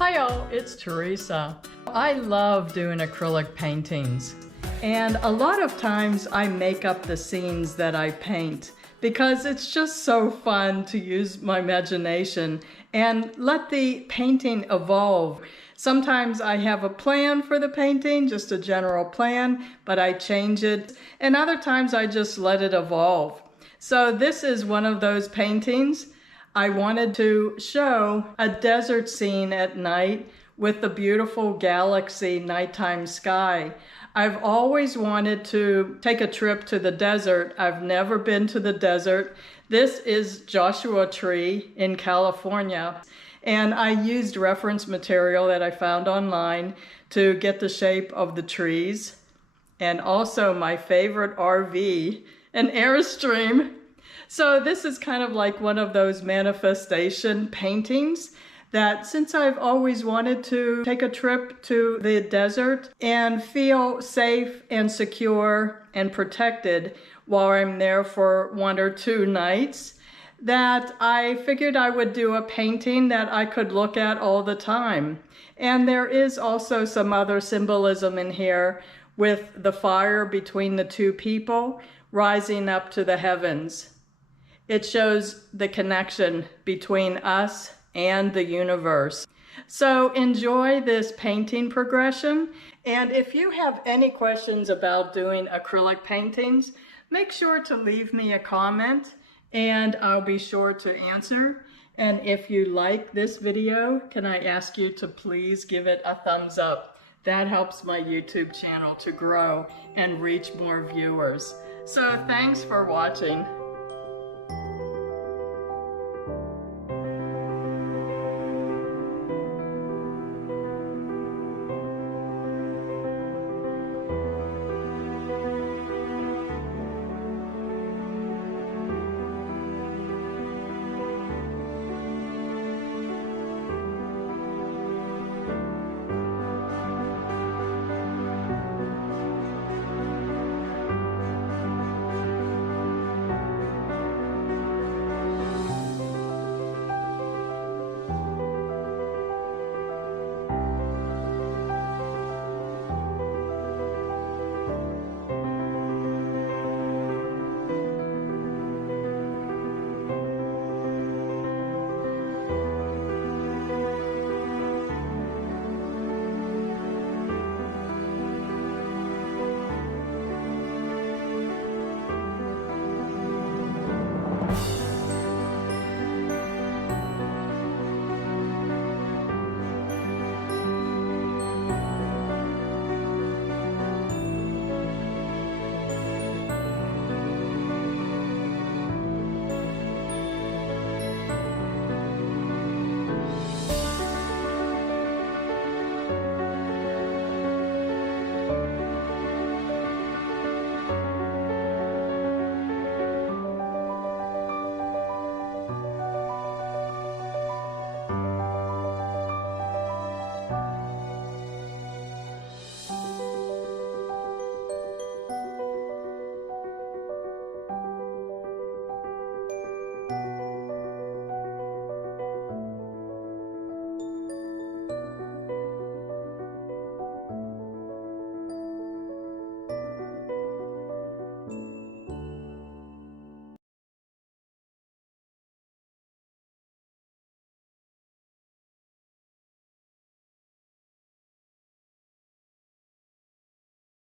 Hi all, it's Teresa. I love doing acrylic paintings, and a lot of times I make up the scenes that I paint because it's just so fun to use my imagination and let the painting evolve. Sometimes I have a plan for the painting, just a general plan, but I change it, and other times I just let it evolve. So this is one of those paintings. I wanted to show a desert scene at night with the beautiful galaxy nighttime sky. I've always wanted to take a trip to the desert. I've never been to the desert. This is Joshua Tree in California, and I used reference material that I found online to get the shape of the trees, and also my favorite RV, an Airstream. So this is kind of like one of those manifestation paintings that, since I've always wanted to take a trip to the desert and feel safe and secure and protected while I'm there for 1 or 2 nights, that I figured I would do a painting that I could look at all the time. And there is also some other symbolism in here with the fire between the 2 people rising up to the heavens. It shows the connection between us and the universe. So enjoy this painting progression. And if you have any questions about doing acrylic paintings, make sure to leave me a comment and I'll be sure to answer. And if you like this video, can I ask you to please give it a thumbs up? That helps my YouTube channel to grow and reach more viewers. So thanks for watching.